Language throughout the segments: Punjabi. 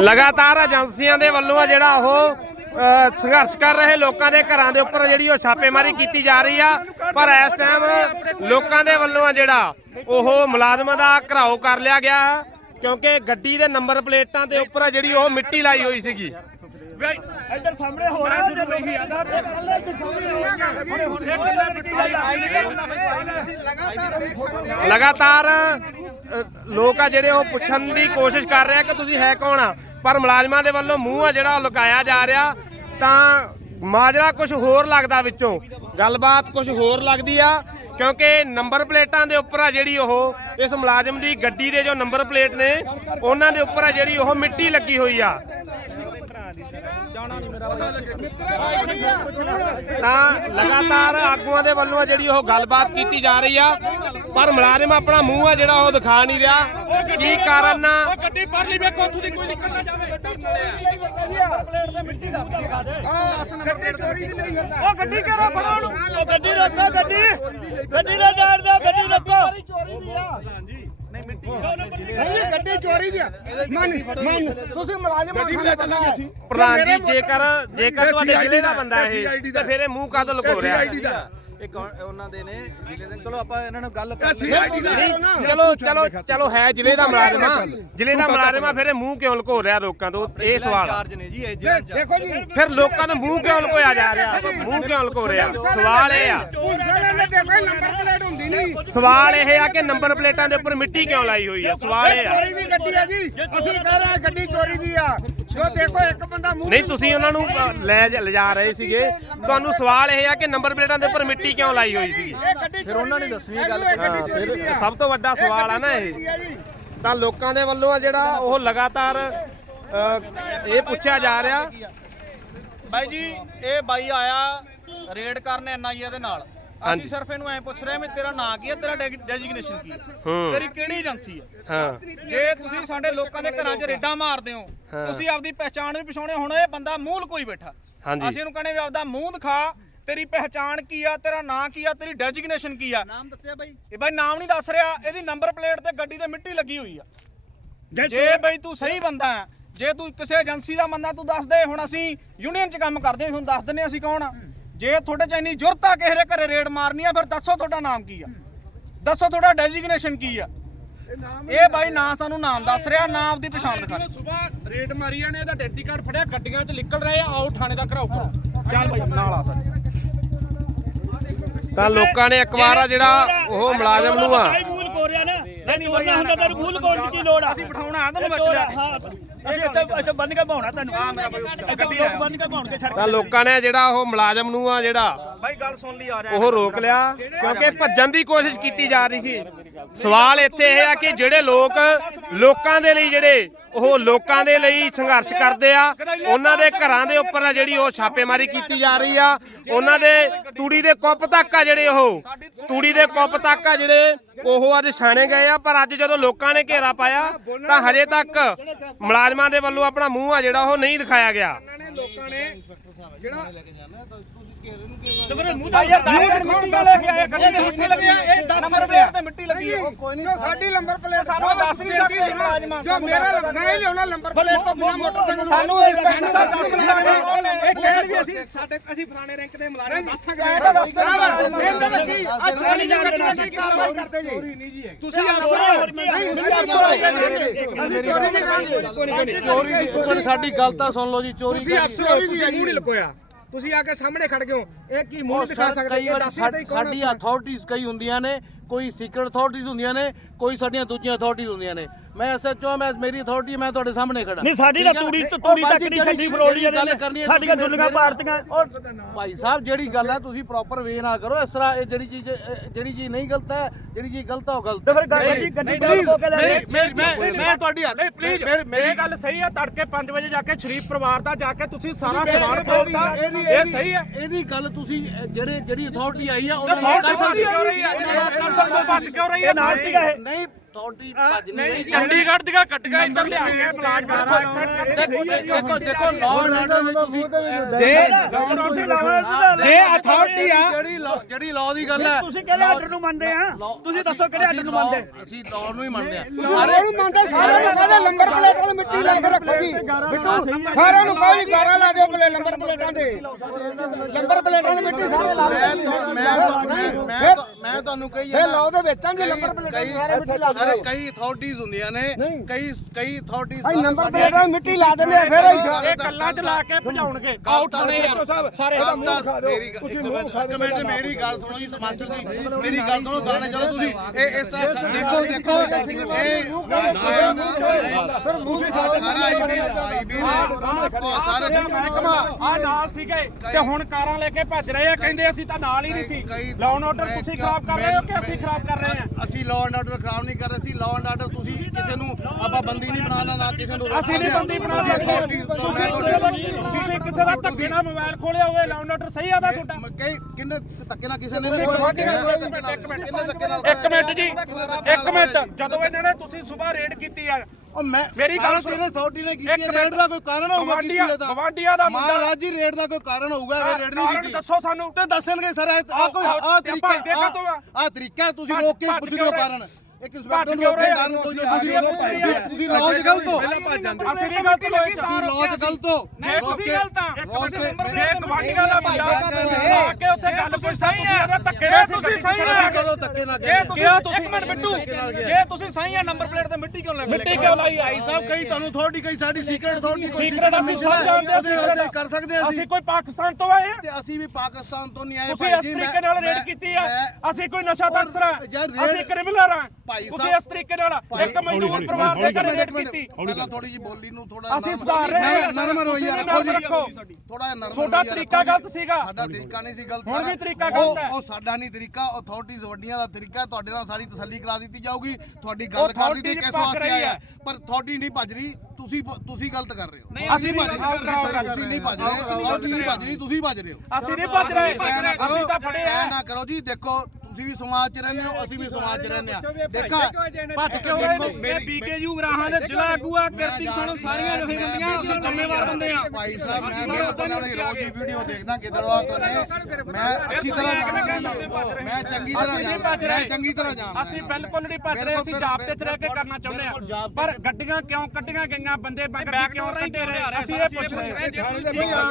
ਲਗਾਤਾਰ ਏਜੰਸੀਆਂ ਦੇ ਵੱਲੋਂ ਆ ਜਿਹੜਾ ਉਹ ਅ, ਸੰਘਰਸ਼ ਕਰ ਰਹੇ ਲੋਕਾਂ ਦੇ ਘਰਾਂ ਦੇ ਉੱਪਰ ਜਿਹੜੀ ਉਹ ਛਾਪੇਮਾਰੀ ਕੀਤੀ ਜਾ ਰਹੀ ਆ। ਪਰ ਇਸ ਟਾਈਮ ਲੋਕਾਂ ਦੇ ਵੱਲੋਂ ਆ ਜਿਹੜਾ ਉਹ ਮੁਲਾਜ਼ਮਾਂ ਦਾ ਘਰਾਓ ਕਰ ਲਿਆ ਗਿਆ ਕਿਉਂਕਿ ਗੱਡੀ ਦੇ ਨੰਬਰ ਪਲੇਟਾਂ ਦੇ ਉੱਪਰ ਆ ਜਿਹੜੀ ਉਹ ਮਿੱਟੀ ਲਾਈ ਹੋਈ ਸੀਗੀ। ਇੱਧਰ ਸਾਹਮਣੇ ਹੋ ਰਿਹਾ ਜੇ ਨਹੀਂ ਆਦਾ ਤੇ ਕੱਲੇ ਇੱਧਰ ਸਾਹਮਣੇ ਹੋ ਗਿਆ ਹੁਣ ਇੱਕ ਕਿੱਲਾ ਮਿੱਟੀ ਲਾਈ ਲਗਾਤਾਰ ਲੋਕ ਆ ਜਿਹੜੇ ਉਹ ਪੁੱਛਣ ਦੀ ਕੋਸ਼ਿਸ਼ ਕਰ ਰਹੇ ਆ ਕਿ ਤੁਸੀਂ ਹੈ ਕੌਣ ਆ? ਪਰ ਮੁਲਾਜ਼ਮਾਂ ਦੇ ਵੱਲੋਂ ਮੂੰਹ ਆ ਜਿਹੜਾ ਲੁਕਾਇਆ ਜਾ ਰਿਹਾ। ਤਾਂ ਮਾਜਰਾ ਕੁਝ ਹੋਰ ਲੱਗਦਾ ਵਿੱਚੋਂ। ਗੱਲਬਾਤ ਕੁਝ ਹੋਰ ਲੱਗਦੀ ਆ ਕਿਉਂਕਿ ਨੰਬਰ ਪਲੇਟਾਂ ਦੇ ਉੱਪਰ ਆ ਜਿਹੜੀ ਉਹ ਇਸ ਮੁਲਾਜ਼ਮ ਦੀ ਗੱਡੀ ਦੇ ਜੋ ਨੰਬਰ ਪਲੇਟ ਨੇ ਉਹਨਾਂ ਦੇ ਉੱਪਰ ਆ ਜਿਹੜੀ ਉਹ ਮਿੱਟੀ ਲੱਗੀ ਹੋਈ ਆ। ਤਾਂ ਲਗਾਤਾਰ ਆਗੂਆਂ ਦੇ ਵੱਲੋਂ ਜਿਹੜੀ ਉਹ ਗੱਲਬਾਤ ਕੀਤੀ ਜਾ ਰਹੀ ਆ ਪਰ ਮੁਲਾਜ਼ਮ ਆਪਣਾ ਮੂੰਹ ਆ ਜਿਹੜਾ ਉਹ ਦਿਖਾ ਨਹੀਂ ਰਿਹਾ। ਕੀ ਕਾਰਨ ਆ? ਉਹ ਗੱਡੀ ਪਰ ਲਈ ਵੇਖੋ ਉੱਥੋਂ ਦੀ ਕੋਈ ਨਿਕਲ ਨਾ ਜਾਵੇ। ਗੱਡੀ ਪਲੇਟ ਤੇ ਮਿੱਟੀ ਦੱਸ ਕੇ ਦਿਖਾ ਦੇ ਗੱਡੀ ਚੋਰੀ ਦੀ ਨਹੀਂ ਹੁੰਦਾ ਉਹ ਗੱਡੀ ਕਰੋ ਫੜੋ ਨੂੰ ਉਹ ਗੱਡੀ ਰੋਕੋ ਗੱਡੀ। ਗੱਡੀ ਦਿਓ ਗੱਡੀ ਰੋਕੋ ਚੋਰੀ ਦੀ ਆ ਨਹੀਂ ਗੱਡੀ ਚੋਰੀ ਦੀ ਆ। ਮਨ ਮਨ ਤੁਸੀਂ ਮੁਲਾਜ਼ਮ ਗੱਡੀ ਲੈ ਚੱਲਾਂਗੇ ਅਸੀਂ। ਪ੍ਰਧਾਨ ਜੀ ਜੇਕਰ ਜੇਕਰ ਤੁਹਾਡੇ ਜ਼ਿਲ੍ਹੇ ਦਾ ਬੰਦਾ ਇਹ ਤੇ ਫਿਰ ਇਹ ਮੂੰਹ ਕਾਹਤੋਂ ਲੁਕੋ ਰਿਹਾ? ਇਹ ਕੌਣ- ਉਹਨਾਂ ਦੇ ਨੇ ਜ਼ਿਲ੍ਹੇ ਦੇ ਚਲੋ ਆਪਾਂ ਇਹਨਾਂ ਨੂੰ ਗੱਲ ਨਹੀਂ ਚਲੋ ਚਲੋ ਚਲੋ ਹੈ ਜ਼ਿਲ੍ਹੇ ਦਾ ਮੁਲਾਜ਼ਮ ਆ। ਜ਼ਿਲ੍ਹੇ ਦਾ ਮੁਲਾਜ਼ਮ ਆ ਫਿਰ ਇਹ ਮੂੰਹ ਕਿਉਂ ਲੁਕੋ ਰਿਹਾ ਲੋਕਾਂ ਤੋਂ? ਇਹ ਸਵਾਲ ਆ। ਚਾਰਜ ਨੇ ਜੀ ਇਹ ਜ਼ਿਲ੍ਹਾ ਇੰਚਾਰਜ ਦੇਖੋ ਜੀ। ਫਿਰ ਲੋਕਾਂ ਦਾ ਮੂੰਹ ਕਿਉਂ ਲੁਕੋਇਆ ਜਾ ਰਿਹਾ? ਮੂੰਹ ਕਿਉਂ ਲੁਕੋ ਰਿਹਾ ਸਵਾਲ ਇਹ ਆ। ਨੰਬਰ ਪਲੇਟ ਹੁੰਦੀ ਸਵਾਲ ਇਹ ਆ ਕਿ ਨੰਬਰ ਪਲੇਟਾਂ ਦੇ ਉੱਪਰ ਮਿੱਟੀ ਕਿਉਂ ਲਾਈ ਹੋਈ ਆ? ਸਵਾਲ ਇਹ ਆ। ਚੋਰੀ ਦੀ ਗੱਡੀ ਆ ਜੀ। ਅਸੀਂ ਕਹਿ ਰਹੇ ਹਾਂ ਗੱਡੀ ਚੋਰੀ ਦੀ ਆ। ਜੋ ਦੇਖੋ ਇੱਕ ਬੰਦਾ ਮੂੰਹ ਨਹੀਂ ਤੁਸੀਂ ਉਹਨਾਂ ਨੂੰ ਅ, ਲੈ ਜ- ਲਿਜਾ ਰਹੇ ਸੀਗੇ। ਤੁਹਾਨੂੰ ਸਵਾਲ ਇਹ ਆ ਕਿ ਨੰਬਰ ਪਲੇਟਾਂ ਦੇ ਉੱਪਰ ਮਿੱਟੀ ਕਿਉਂ ਲਾਈ ਹੋਈ ਗੱਡੀ ਫਿਰ ਉਹਨਾਂ ਨੇ ਦੱਸਣੀ ਗੱਲ ਹਾਂ, ਫਿਰ ਸਭ ਤੋਂ ਵੱਡਾ ਸਵਾਲ ਆ ਨਾ ਇਹ। ਤਾਂ ਲੋਕਾਂ ਦੇ ਵੱਲੋਂ ਆ ਜਿਹੜਾ ਉਹ ਲਗਾਤਾਰ ਅ, ਇਹ ਪੁੱਛਿਆ ਜਾ ਰਿਹਾ। ਬਾਈ ਜੀ ਇਹ ਬਾਈ ਆਇਆ ਰੇਡ ਕਰਨ ਐਨਆਈਏ ਦੇ ਨਾਲ। ਅਸੀਂ ਸਿਰਫ ਇਹਨੂੰ ਐ ਪੁੱਛ ਰਹੇ ਹਾਂ ਵੀ ਤੇਰਾ ਨਾਂ ਕੀ ਹੈ ਤੇਰਾ ਡੈਜ਼ਿਗਨੇਸ਼ਨ ਕੀ ਹੈ? ਤੇਰੀ ਕਿਹੜੀ ਏਜੰਸੀ ਹੈ? ਹਾਂ। ਜੇ ਤੁਸੀਂ ਸਾਡੇ ਲੋਕਾਂ ਦੇ ਘਰਾਂ 'ਚ ਰੇਡਾਂ ਮਾਰਦੇ ਹੋ। ਤੁਸੀਂ ਆਪਦੀ ਪਹਿਚਾਣ ਵੀ ਪਛਾਉਣੇ ਹੁਣ ਇਹ ਬੰਦਾ ਮੂੰਹ ਲਕੋਈ ਬੈਠਾ। ਹਾਂਜੀ। ਅਸੀਂ ਇਹਨੂੰ ਕਹਿੰਦੇ ਵੀ ਆਪਦਾ ਮੂੰਹ ਦਿਖਾ ਤੇਰੀ ਪਹਿਚਾਣ ਕੀ ਆ ਤੇਰਾ ਨਾਂ ਕੀ ਆ ਤੇਰੀ ਡੈਜ਼ਿਗਨੇਸ਼ਨ ਕੀ ਆ? ਨਾਮ ਦੱਸਿਆ ਬਾਈ। ਇਹ ਬਾਈ ਨਾਮ ਨਹੀਂ ਦੱਸ ਰਿਹਾ ਇਹਦੀ ਨੰਬਰ ਪਲੇਟ ਤੇ ਗੱਡੀ ਤੇ ਮਿੱਟੀ ਲੱਗੀ ਹੋਈ ਆ। ਜੇ ਬਈ ਤੂੰ ਸਹੀ ਬੰਦਾ ਹੈ ਜੇ ਤੂੰ ਕਿਸੇ ਏਜੰਸੀ ਦਾ ਬੰਦਾ ਤੂੰ ਦੱਸ ਦੇ ਹੁਣ ਅਸੀਂ ਯੂਨੀਅਨ 'ਚ ਕੰਮ ਕਰਦੇ ਹਾਂ ਤੁਹਾਨੂੰ ਦੱਸ ਦਿੰਨੇ ਅਸੀਂ ਕੌਣ ਆ। ਜੇ ਤੁਹਾਡੇ 'ਚ ਇੰਨੀ ਜ਼ਰੂਰਤ ਆ ਕਿਸੇ ਦੇ ਘਰੇ ਰੇਡ ਮਾਰਨੀ ਆ ਫਿਰ ਦੱਸੋ ਤੁਹਾਡਾ ਨਾਮ ਕੀ ਆ? ਦੱਸੋ ਤੁਹਾਡਾ ਡੈਜ਼ਿਗਨੇਸ਼ਨ ਕੀ ਆ? ਇਹ ਬਾਈ ਨਾਂ ਸਾਨੂੰ ਨਾਮ ਦੱਸ ਰਿਹਾ ਨਾਮ ਆਪਦੀ ਪਛਾਣ ਦਿਖਾ ਸਵੇਰ ਰੇਡ ਮਾਰੀਆਂ ਨੇ ਇਹਦਾ ਡੈਂਟੀ ਕਾਰਡ ਫੜਿਆ ਗੱਡੀਆਂ 'ਚ ਨਿਕਲ ਰਹੇ ਆ ਆਓ ਥਾਣੇ ਦਾ ਘਰਾਓ ਕਰੋ ਚੱਲ ਬਾਈ ਨਾਲ ਆ ਸਾਡੇ। ਤਾਂ ਲੋਕਾਂ ਨੇ ਇੱਕ ਵਾਰ ਆ ਜਿਹੜਾ ਉਹ ਮੁਲਾਜ਼ਮ ਨੂੰ ਆ। ਮੂਲ ਕੋਰਿਆ ਨਾ ਨਹੀਂ ਬੰਦਾ ਹੁੰਦਾ ਤੈਨੂੰ ਮੂਲ ਕੋਰਨ ਦੀ ਕੀ ਲੋੜ ਆ। ਅਸੀਂ ਬਿਠਾਉਣਾ ਆ। ਹਾਂ। ਇਹ ਇੱਥੇ ਇੱਥੇ ਬੰਨ ਕੇ ਭਾਉਣਾ ਤੈਨੂੰ। ਗੱਡੀ ਲੋਕ ਬੰਨ ਕੇ ਭਾਉਣ ਕੇ ਛੱਡ ਤਾਂ ਲੋਕਾਂ ਨੇ ਜਿਹੜਾ ਉਹ ਮੁਲਾਜ਼ਮ ਨੂੰ ਆ ਜਿਹੜਾ ਬਾਈ ਗੱਲ ਸੁਣ ਲਈ ਆ ਰਿਹਾ ਉਹ ਰੋਕ ਲਿਆ ਕਿਉਂਕਿ ਭੱਜਣ ਦੀ ਕੋਸ਼ਿਸ਼ ਕੀਤੀ ਜਾ ਰਹੀ ਸੀ। ਸਵਾਲ ਇੱਥੇ ਇਹ ਆ ਕਿ ਜਿਹੜੇ ਲੋਕ ਲੋਕਾਂ ਦੇ ਲਈ ਜਿਹੜੇ ਉਹ ਲੋਕਾਂ ਦੇ ਲਈ ਸੰਘਰਸ਼ ਕਰਦੇ ਆ, ਉਹਨਾਂ ਦੇ ਘਰਾਂ ਦੇ ਉੱਪਰ ਜਿਹੜੀ ਉਹ ਛਾਪੇਮਾਰੀ ਕੀਤੀ ਜਾ ਰਹੀ ਆ, ਉਹਨਾਂ ਦੇ ਤੂੜੀ ਦੇ ਕੁੱਪ ਤੱਕ ਆ ਜਿਹੜੇ ਉਹ, ਤੂੜੀ ਦੇ ਕੁੱਪ ਤੱਕ ਆ ਜਿਹੜੇ ਉਹ ਅੱਜ ਛਾਣੇ ਗਏ ਆ, ਪਰ ਅੱਜ ਜਦੋਂ ਲੋਕਾਂ ਨੇ ਘੇਰਾ ਪਾਇਆ, ਤਾਂ ਹਜੇ ਤੱਕ ਮੁਲਾਜ਼ਮਾਂ ਦੇ ਵੱਲੋਂ ਆਪਣਾ ਮੂੰਹ ਆ ਜਿਹੜਾ ਉਹ ਨਹੀਂ ਦਿਖਾਇਆ ਗਿਆ। ਲੋਕਾਂ ਨੇ ਜਿਹੜਾ ਤੇ ਮੇਰੇ ਮੂੰਹ ਦਾ ਯਾਰ ਮਿੱਟੀ ਦਾ ਲੈ ਕੇ ਆਇਆ ਗੱਡੀ ਦੇ ਹਿੱਸੇ ਲੱਗੇ ਆ ਇਹ 10 ਨੰਬਰ ਪਲੇਟ ਤੇ ਮਿੱਟੀ ਲੱਗੀ ਹੈ ਕੋਈ ਨਹੀਂ ਸਾਡੀ ਨੰਬਰ ਪਲੇਟ ਸਾਨੂੰ ਦੱਸ ਨਹੀਂ ਸਕਦੇ ਮੁਲਾਜ਼ਮਾਂ ਜੋ ਮੇਰਾ ਲੱਗਣਾ ਹੀ ਲਿਆਉਣਾ ਨੰਬਰ ਪਲੇਟ ਤੋਂ ਬਿਨਾ ਮੋਟਰਸਾਈਕਲ ਸਾਨੂੰ ਇੰਸਪੈਕਟਰ ਸਾਹਿਬ ਦੱਸ ਨਹੀਂ ਸਕਦੇ ਇਹ ਕਹਿ ਵੀ ਅਸੀਂ ਸਾਡੇ ਅਸੀਂ ਫਲਾਣੇ ਰੈਂਕ ਦੇ ਮੁਲਾਜ਼ਮ ਦੱਸਾਂਗੇ ਇਹ ਤਾਂ ਦੱਸਦਾ ਇਹ ਤਾਂ ਲੱਗੀ ਅੱਜ ਨਹੀਂ ਗੱਡੀ ਦੀ ਕਾਰਵਾਈ ਕਰਦੇ ਜੀ ਚੋਰੀ ਨਹੀਂ ਜੀ ਤੁਸੀਂ ਅਫਸਰ ਨਹੀਂ ਅਸੀਂ ਚੋਰੀ ਨਹੀਂ ਕਰਦੇ ਚੋਰੀ ਸਾਡੀ ਗੱਲ ਤਾਂ ਸੁਣ ਲਓ ਜੀ ਚੋਰੀ ਤੁਸੀਂ ਅਫਸਰ ਹੋ ਤੁਸੀਂ ਮੂੰਹ ਨਹੀਂ ਲੁਕੋਇਆ ਤੁਸੀਂ ਆ ਕੇ ਸਾਹਮਣੇ ਖੜ ਗਏ ਹੋ। ਇਹ ਕੀ ਮੂੰਹ ਦਿਖਾ ਸਕਦੇ? ਇਹ ਸਾਡੀ ਅਥਾਰਟੀਆਂ ਕਈ ਹੁੰਦੀਆਂ ਨੇ ਕੋਈ ਸੀਕ੍ਰੇਟ ਅਥਾਰਟੀਆਂ ਹੁੰਦੀਆਂ ਨੇ ਕੋਈ ਸਾਡੀਆਂ ਦੂਜੀਆਂ ਅਥਾਰਟੀਆਂ ਹੁੰਦੀਆਂ ਨੇ। ਮੈਂ ਐਸਐਚਓ ਮੈਂ ਮੇਰੀ ਅਥਾਰਟੀ ਮੈਂ ਤੁਹਾਡੇ ਸਾਹਮਣੇ ਖੜਾ ਨਹੀਂ ਸਾਡੀ ਤਾਂ ਤੂੜੀ ਤੂੜੀ ਤੱਕ ਨਹੀਂ ਛੱਡੀ ਫਰੋਲੀ ਗੱਲ ਕਰਨੀ ਹੈ ਸਾਡੀਆਂ ਦੁੱਲੀਆਂ ਉਹ ਭਾਈ ਸਾਹਿਬ ਜਿਹੜੀ ਗੱਲ ਹੈ ਤੁਸੀਂ ਪ੍ਰੋਪਰ ਵੇ ਨਾ ਕਰੋ। ਇਸ ਤਰ੍ਹਾਂ ਇਹ ਜਿਹੜੀ ਚੀਜ਼ ਜਿਹੜੀ ਚੀਜ਼ ਨਹੀਂ ਗਲਤ ਹੈ ਜਿਹੜੀ ਚੀਜ਼ ਗਲਤ ਹੈ ਉਹ ਗਲਤ ਹੈ। ਫਿਰ ਗੱਡੀ ਗੱਡੀ ਕੇ ਲੈ ਮੈਂ ਮੈਂ ਤੁਹਾਡੀ ਹੱਥ ਨਹੀਂ ਪਲੀਜ਼ ਮੇਰੀ ਗੱਲ ਸਹੀ ਆ ਤੜਕੇ 5 ਵਜੇ ਜਾ ਕੇ ਸ਼ਰੀਫ ਪਰਿਵਾਰ ਦਾ ਜਾ ਕੇ ਤੁਸੀਂ ਸਾਰਾ ਸਮਾਨ ਖੋਲਤਾ ਇਹ ਸਹੀ ਹੈ। ਇਹਦੀ ਗੱਲ ਤੁਸੀਂ ਜਿਹੜੇ ਜਿਹੜੀ ਅਥਾਰਟੀ ਆਈ ਆ ਉਹਨਾਂ ਨਾਲ ਕਰ ਸਕਦੇ ਹੈ? ਸਕਦੇ ਬੰਦ ਕਿਉਂ ਰਹੀ ਹੈ ਨਾਲ ਸੀਗਾ ਇਹ। ਨਹੀਂ ਅਥਾਰਟੀ ਭੱਜ ਨਹੀਂ ਚੰਡੀਗੜ੍ਹ ਦੀਆਂ ਕੱਟੀਆਂ ਇੱਧਰ ਲਿਆ ਕੇ ਪਲਾਟ ਦੇਖੋ ਦੇਖੋ ਦੇਖੋ ਲਾਅ ਐਂਡ ਆਰਡਰ ਜੇ ਜੇ ਅਥਾਰਟੀ ਆ। ਜਿਹੜੀ ਲਾਅ ਦੀ ਗੱਲ ਹੈ ਤੁਸੀਂ ਕਿਹੜੇ ਆਰਡਰ ਨੂੰ ਮੰਨਦੇ ਆ? ਤੁਸੀਂ ਦੱਸੋ ਕਿਹੜੇ ਆਰਡਰ ਨੂੰ ਮੰਨਦੇ? ਅਸੀਂ ਲਾਅ ਨੂੰ ਹੀ ਮੰਨਦੇ ਆ। ਸਾਰਿਆਂ ਨੂੰ ਮੰਨਦੇ ਸਾਰਿਆਂ ਨੂੰ ਕਹਿੰਦੇ ਨੰਬਰ ਪਲੇਟਾਂ ਤੇ ਮਿੱਟੀ ਲਾ ਕੇ ਰੱਖੋ ਜੀ। ਬਿੱਟੂ ਸਾਰਿਆਂ ਨੂੰ ਕੋਈ ਗਾਰਾਂ ਲਾ ਦਿਓ ਪਲੇ ਨੰਬਰ ਪਲੇਟਾਂ ਦੇ। ਨੰਬਰ ਪਲੇਟਾਂ ਤੇ ਮਿੱਟੀ ਸਾਰੇ ਲਾ ਮੈਂ ਦਿਓ ਮੈਂ ਮੈਂ ਮੈਂ ਮੈਂ ਤੁਹਾਨੂੰ ਕਹੀ ਇਹ ਲਾਓ ਦੇ ਵੇਚਾਂਗੇ ਨੰਬਰ ਪਲੇਟਾਂ ਤੇ ਸਾਰੇ ਮਿੱਟੀ ਲਾ ਸਾਰੇ ਦਿਓ। ਕਈ ਅਥਾਰਟੀਆਂ ਹੁੰਦੀਆਂ ਨੇ ਕਈ ਕਈ ਅਥਾਰਟੀਆਂ ਭਾਈ ਨੰਬਰ ਪਲੇਟਾਂ ਤੇ ਮਿੱਟੀ ਲਾ ਦਿੰਦੇ ਆ ਫਿਰ ਇਹ ਕੱਲਾ ਚ ਲਾ ਕੇ ਭਜਾਉਣਗੇ। ਆਊਟ ਨੇ ਸਾਰੇ ਦਾ ਮੂੰਹ ਖਾ ਦਿਓ। ਮੇਰੀ ਗੱਲ- ਇੱਕ ਮਿੰਟ ਇੱਕ ਮਿੰਟ ਮੇਰੀ ਗੱਲ ਸੁਣੋ ਜੀ ਸਮਾਚਰ ਜੀ ਮੇਰੀ ਗੱਲ ਸੁਣੋ ਦਾਣੇ ਚਲੋ ਤੁਸੀਂ। ਇਹ ਇਸ ਤਰ੍ਹਾਂ ਦੇਖੋ ਦੇਖੋ ਇਹ ਫਿਰ ਮੂੰਹ ਸਾਰਾ ਆਈਬੀ ਆਈਬੀ ਸਾਰੇ ਮਹਿਕਮਾ ਆ ਨਾਲ ਸੀਗੇ। ਤੇ ਹੁਣ ਕਾਰਾਂ ਲੈ ਕੇ ਭੱਜ ਰਹੇ ਆ ਕਹਿੰਦੇ ਅਸੀਂ ਤਾਂ ਨਾਲ ਹੀ ਨਹੀਂ ਸੀ। ਲਾਅ ਆਰਡਰ ਤੁਸੀਂ ਖਰਾਬ ਕਰ ਰਹੇ ਹੋ ਕਿ ਅਸੀਂ ਖਰਾਬ ਕਰ ਰਹੇ ਹਾਂ? ਅਸੀਂ ਲਾਅ ਐਂਡ ਆਰਡਰ ਖਰਾਬ ਨਹੀਂ ਕਰ ਰਹੇ ਸੀ ਲਾਅ ਐਂਡ ਆਰਡਰ ਤੁਸੀਂ ਕਿਸੇ ਨੂੰ ਆਪਾਂ ਬੰਦੀ ਨਹੀਂ ਬਣਾਉਣਾ ਨਾ ਕਿਸੇ ਨੂੰ ਅਸੀਂ ਨਹੀਂ ਬੰਦੀ ਬਣਾ ਸਕਦੇ ਕਿਸੇ ਦਾ ਧੱਕੇ ਨਾਲ ਮੋਬਾਈਲ ਖੋਲਿਆ ਹੋਵੇ ਲਾਅ ਆਰਡਰ ਸਹੀ ਆਦਾ ਤੁਹਾਡਾ ਕਈ ਕਿੰਨੇ ਧੱਕੇ ਨਾਲ ਕਿਸੇ ਨੇ ਇੱਕ ਮਿੰਟ ਇੱਕ ਮਿੰਟ ਜੀ ਇੱਕ ਮਿੰਟ ਜਦੋਂ ਇਹਨਾਂ ਨੇ ਤੁਸੀਂ ਸਵੇਰ ਰੇਡ ਕੀਤੀ ਆ ਉਹ ਮੈਂ ਮੇਰੀ ਗੱਲ ਸੁਣੋ। ਅਥਾਰਟੀ ਨੇ ਕੀਤੀ। ਰੇਡ ਦਾ ਕੋਈ ਕਾਰਨ ਹੋਊਗਾ ਕੀਤੀ ਤਾਂ ਗਵਾਂਡੀਆਂ ਦਾ ਮੁੰਡਾ ਮਹਾਰਾਜ ਜੀ ਰੇਡ ਦਾ ਕੋਈ ਕਾਰਨ ਹੋਊਗਾ ਇਹ ਰੇਡ ਨਹੀਂ ਕੀਤੀ ਦੱਸੋ ਸਾਨੂੰ ਤੇ ਦੱਸਣਗੇ ਸਰ ਆ ਕੋਈ ਆ ਤਰੀਕਾ ਆ? ਤਰੀਕਾ ਤੁਸੀਂ ਰੋਕ ਕੇ ਪੁੱਛਦੇ ਹੋ? ਕਾਰਨ ਇੱਕ ਇੰਸਪੈਕਟਰ ਨੂੰ ਰਹੇ? ਕਾਰਨ ਕੋਈ ਅਸੀਂ ਤੁਸੀਂ। ਤੁਸੀਂ ਲੌਜ ਗਲਤ ਹੋ। ਅਸੀਂ ਨਹੀਂ ਗਲਤ ਲੋਏ ਤੁਸੀਂ ਲੌਜ ਗਲਤ ਹੋ। ਨਹੀਂ ਤੁਸੀਂ ਗਲਤ ਆ। ਜੇ ਗਵਾਂਡੀਆਂ ਦਾ ਇਹ ਆ ਕੇ ਉੱਥੇ ਗੱਲ ਕੋਈ ਸਹੀ ਹੈ ਧੱਕੇ ਨਾਲ ਤੁਸੀਂ ਸਹੀ ਤੁਸੀਂ ਕਦੋਂ ਧੱਕੇ ਨਾਲ ਜੇ ਤੁਸੀਂ ਇੱਕ ਮਿੰਟ ਬਿੱਟੂ। ਜੇ ਤੁਸੀਂ ਸਹੀ ਆ ਨੰਬਰ ਪਲੇਟ ਤੇ ਮਿੱਟੀ ਕਿਉਂ ਲੱਗ ਮਿੱਟੀ ਕਿਉਂ ਲਾਈ? ਭਾਈ ਸਾਹਿਬ ਕਈ ਤੁਹਾਨੂੰ ਅਥਾਰਟੀ ਕਈ ਸਾਡੀ ਸੀਕ੍ਰੇਟ ਅਥਾਰਟੀ ਕੋਈ Secret ਅਸੀਂ ਸਭ ਜਾਣਦੇ ਹਾਂ। ਵਿੱਚ ਕਰ ਸਕਦੇ ਹਾਂ ਅਸੀਂ। ਕੋਈ ਪਾਕਿਸਤਾਨ ਤੋਂ ਆਏ ਆ। ਤੇ ਅਸੀਂ ਵੀ ਪਾਕਿਸਤਾਨ ਤੋਂ ਨਹੀਂ ਆਏ ਤੁਸੀਂ ਭਾਈ ਇਸ ਜੀ ਤਰੀਕੇ ਨਾਲ ਰੇਡ ਮੈਂ- ਕੀਤੀ ਆ। ਮੈਂ- ਅਸੀਂ ਕੋਈ ਨਸ਼ਾ ਤਸਕਰ ਆ ਅਸੀਂ ਕ੍ਰਿਮੀਨਲ ਆ ਭਾਈ ਤੁਸੀਂ ਸਾਹਿਬ- ਇਸ ਤਰੀਕੇ ਨਾਲ ਇੱਕ ਮਜ਼ਦੂਰ ਪਰਿਵਾਰ ਦੇ ਘਰੇ ਰੇਡ ਕੀਤੀ। ਪਹਿਲਾਂ ਥੋੜੀ ਜੀ ਬੋਲੀ ਨੂੰ ਥੋੜਾ ਅਸੀਂ ਸੁਧਾਰ ਰਹੇ ਹਾਂ। ਨਰਮ ਰਵਈਆ ਤੁਸੀਂ ਰੱਖੋ। ਥੋੜਾ ਜਿਹਾ ਨਰਮ ਤੁਹਾਡਾ ਤਰੀਕਾ। ਗਲਤ ਸੀਗਾ। ਸਾਡਾ ਤਰੀਕਾ ਨਹੀਂ ਸੀ ਗਲਤ ਹੁਣ। ਵੀ ਤਰੀਕਾ ਗਲਤ ਹੈ। ਉਹ ਸਾਡਾ ਨਹੀਂ ਤਰੀਕਾ। ਅਥਾਰਟੀਜ਼ ਵੱਡੀਆਂ ਦਾ ਤਰੀਕਾ ਤੁਹਾਡੇ ਨਾਲ ਸਾਰੀ ਤਸੱਲੀ ਕਰਾ ਦਿੱਤੀ ਜਾਊਗੀ। ਤੁਹਾਡੀ ਗੱਲ ਕਰ ਦਿੱਤੀ ਕਿਸ ਵਾਸਤੇ ਰਹੀ ਆਇਆ। ਪਰ ਤੁਹਾਡੀ ਨਹੀਂ ਭੱਜ ਰਹੀ। ਤੁਸੀਂ ਤੁਸੀਂ ਗਲਤ ਕਰ ਰਹੇ ਹੋ। ਅਸੀਂ ਭੱਜ ਰਹੇ ਤੁਸੀਂ ਨਹੀਂ ਭੱਜ ਰਹੇ। ਅਥਾਰਟੀ ਨਹੀਂ ਭੱਜ ਰਹੀ। ਤੁਸੀਂ ਭੱਜ ਰਹੇ ਹੋ। ਅਸੀਂ ਨਹੀਂ ਭੱਜ ਰਹੇ। ਅਸੀਂ ਤਾਂ ਫੜੇ ਆ। ਨਾ ਕਰੋ ਜੀ। ਦੇਖੋ ਤੁਸੀਂ ਵੀ ਸਮਾਜ 'ਚ ਰਹਿੰਦੇ ਹੋ ਅਸੀਂ ਵੀ ਸਮਾਜ 'ਚ ਰਹਿੰਦੇ ਆ ਦੇਖਾ ਭੱਜ ਕਿਉਂ ਰਹੇ ਨੇ। ਮੈਂ ਬੀਕੇਯੂ ਗਰਾਹਾਂ ਦੇ ਜ਼ਿਲ੍ਹਾ ਆਗੂ ਆ ਕਿਰਤੀ ਸਣ ਸਾਰੀਆਂ ਜਥੇਬੰਦੀਆਂ ਅਸੀਂ ਜ਼ਿੰਮੇਵਾਰ ਬੰਦੇ ਆ ਭਾਈ ਸਾਹਿਬ ਮੈਂ ਵੀ ਉਹਨਾਂ ਦੀ ਰੋਜ਼ ਦੀ ਵੀਡੀਓ ਦੇਖਦਾ ਕਿਦਰਵਾ ਤੋਂ ਨੇ ਮੈਂ ਅੱਛੀ ਤਰ੍ਹਾਂ ਮੈਂ ਚੰਗੀ ਤਰ੍ਹਾਂ ਅਸੀਂ ਨਹੀਂ ਜਾਣਦਾ ਮੈਂ ਚੰਗੀ ਤਰ੍ਹਾਂ ਜਾਣਦਾ ਅਸੀਂ ਬਿਲਕੁਲ ਨਹੀਂ ਭੱਜ ਰਹੇ ਅਸੀਂ ਜਾਬਤੇ 'ਚ ਰਹਿ ਕੇ ਕਰਨਾ ਚਾਹੁੰਦੇ ਆ ਪਰ ਗੱਡੀਆਂ ਕਿਉਂ ਕੱਢੀਆਂ ਗਈਆਂ? ਬੰਦੇ ਬਗਰ ਕਿਉਂ ਕੱਢੇ ਰਹੇ? ਅਸੀਂ ਇਹ ਪੁੱਛ ਰਹੇ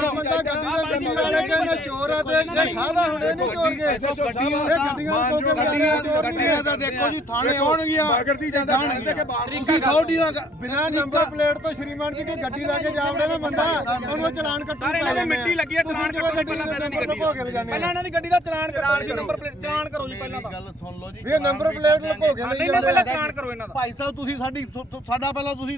ਬੰਦਾ ਗੱਡੀ ਦੇ ਗੱਡੀ ਵਾਲੇ ਕਹਿੰਦੇ ਚੋਰ ਆ ਤੇ ਇਹ ਸਾਦਾ ਹੁਣੇ ਨਹੀਂ ਚੋਰ ਗਏ ਗੱਡੀਆਂ ਇਹ ਗੱਡੀਆਂ ਦਾ ਦੇਖੋ ਜੀ ਥਾਣੇ ਆਉਣਗੀਆਂ ਬਾਗਰਦੀ ਜਾਂਦਾ ਤੁਸੀਂ ਥੋੜੀ ਨਾ ਬਿਨਾਂ ਨੰਬਰ ਪਲੇਟ ਤੋਂ ਸ਼੍ਰੀਮਾਨ ਜੀ ਦੀ ਗੱਡੀ ਲਾ ਕੇ ਜਾਵੜੇ ਨਾ ਬੰਦਾ ਉਹਨੂੰ ਚਲਾਨ ਕੱਟਣਾ ਸਾਰੇ ਇਹਨਾਂ ਦੀ ਮਿੱਟੀ ਲੱਗੀ ਹੈ ਚਲਾਨ ਕੱਟੋ ਪਹਿਲਾਂ ਇਹਨਾਂ ਦੀ ਗੱਡੀ ਦਾ ਪਹਿਲਾਂ ਇਹਨਾਂ ਦੀ ਗੱਡੀ ਦਾ ਚਲਾਨ ਕਰੋ ਤੁਸੀਂ ਨੰਬਰ ਪਲੇਟ ਚਲਾਨ ਕਰੋ ਜੀ ਪਹਿਲਾਂ ਦਾ ਗੱਲ ਸੁਣ ਲਓ ਜੀ ਵੀ ਇਹ ਨੰਬਰ ਪਲੇਟ ਲੁਕੋ ਕੇ ਨਹੀਂ ਲਈ ਨਹੀਂ ਜਾਂਦੇ ਪਹਿਲਾਂ ਚਲਾਨ ਕਰੋ ਇਹਨਾਂ ਦਾ। ਭਾਈ ਸਾਹਿਬ ਤੁਸੀਂ ਸਾਡੀ ਸਾਡਾ ਪਹਿਲਾਂ ਤੁਸੀਂ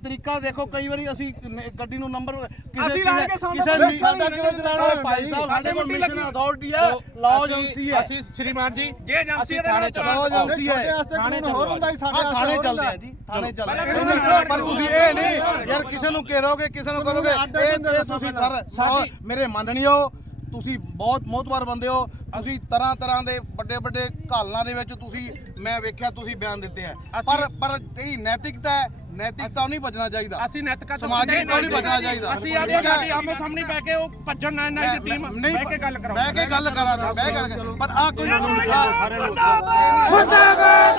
ਤਰੀਕਾ ਦੇਖੋ ਕਈ ਵਾਰੀ ਅਸੀਂ ਗੱਡੀ ਨੂੰ ਨੰਬਰ ਕਿਸੇ ਅਸੀਂ ਲਾ ਕੇ ਸਾਨੂੰ ਕਿਸੇ ਪਤਾ ਵੀ- ਸਾਡਾ ਕਿਵੇਂ ਚਲਾਉਣਾ ਓਏ ਭਾਈ ਸਾਹਿਬ ਸਾਡੇ ਕੋਲ ਮਿਸ਼ਨ ਅਥਾਰਟੀ ਹੈ ਲਾਅ ਏਜੰਸੀ ਹੈ। ਅਸੀਂ ਸ਼੍ਰੀਮਾਨ ਜੀ। ਜੇ ਏਜੰਸੀ ਦੇ ਚਲਾਨ ਏਜੰਸੀ ਹੈ ਕਾਨੂੰਨ ਹੋਰ ਹੁੰਦਾ ਸੀ ਸਾਡੇ ਥਾਣੇ ਚੱਲਦੇ ਆ ਜੀ। ਥਾਣੇ ਚੱਲਦੇ ਪਰ ਤੁਸੀਂ ਇਹ ਨਹੀਂ ਯਾਰ ਕਿਸੇ ਨੂੰ ਘੇਰੋਗੇ ਕਿਸੇ ਨੂੰ ਕਰੋਗੇ ਇਹ ਤੁਸੀਂ ਸਰ ਮੇਰੇ ਮੰਨਣੀਓ ਤੁਸੀਂ ਬਹੁਤ ਮੋਤਬਾਰ ਬੰਦੇ ਹੋ। ਤੁਸੀਂ ਤਰ੍ਹਾਂ ਤਰ੍ਹਾਂ ਦੇ ਵੱਡੇ ਵੱਡੇ ਘਾਲਣਾ ਦੇ ਵਿੱਚ ਤੁਸੀਂ ਮੈਂ ਵੇਖਿਆ ਤੁਸੀਂ ਬਿਆਨ ਦਿੱਤੇ ਆ। ਪਰ ਪਰ ਇਹ ਨੈਤਿਕਤਾ ਹੈ। ਨੈਤਿਕਤਾ ਨਹੀਂ ਬਚਣਾ ਚਾਹੀਦਾ। ਅਸੀਂ ਨੈਤਿਕਾ ਤੋਂ ਸਮਾਜਿਕ ਤੋਂ ਨਹੀਂ ਬਚਣਾ ਚਾਹੀਦਾ। ਅਸੀਂ ਆਦੇ ਸਾਡੀ ਆਮੋ ਸਾਹਮਣੇ ਬੈ ਕੇ ਉਹ ਭੱਜਣ ਨਾ ਇਹਨਾਂ ਦੀ ਟੀਮ ਨਹੀਂ ਬਹਿ ਕੇ ਗੱਲ ਕਰਾਓ। ਬਹਿ ਕੇ ਗੱਲ ਕਰਾਂ ਬਹਿ ਕੇ ਪਰ ਆ ਕੋਈ ਮੁਰਦਾਬਾਦ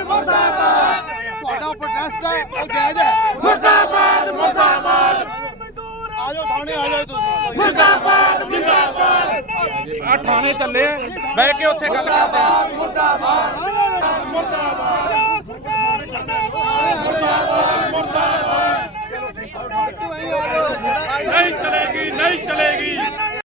ਮੁਰਦਾਬਾਦ ਤੁਹਾਡਾ ਪ੍ਰੋਟੈਸਟ ਹੈ ਉਹ ਜਾਇਜ਼ ਹੈ। ਮੁਰਦਾਬਾਦ ਮੁਰਦਾਬਾਦ। ਆਜੋ ਥਾਣੇ ਆ ਜਾਓ ਤੁਸੀਂ। ਮੁਰਦਾਬਾਦ ਮੁਰਦਾਬਾਦ ਆ ਥਾਣੇ ਚੱਲੇ ਆ ਬਹਿ ਕੇ ਉੱਥੇ ਗੱਲ ਕਰਦੇ ਆ। ਮੁਰਦਾਬਾਦ। ਮੁਰਦਾਬਾਦ। ਨਹੀਂ ਚਲੇਗੀ ਨਹੀਂ ਚਲੇਗੀ।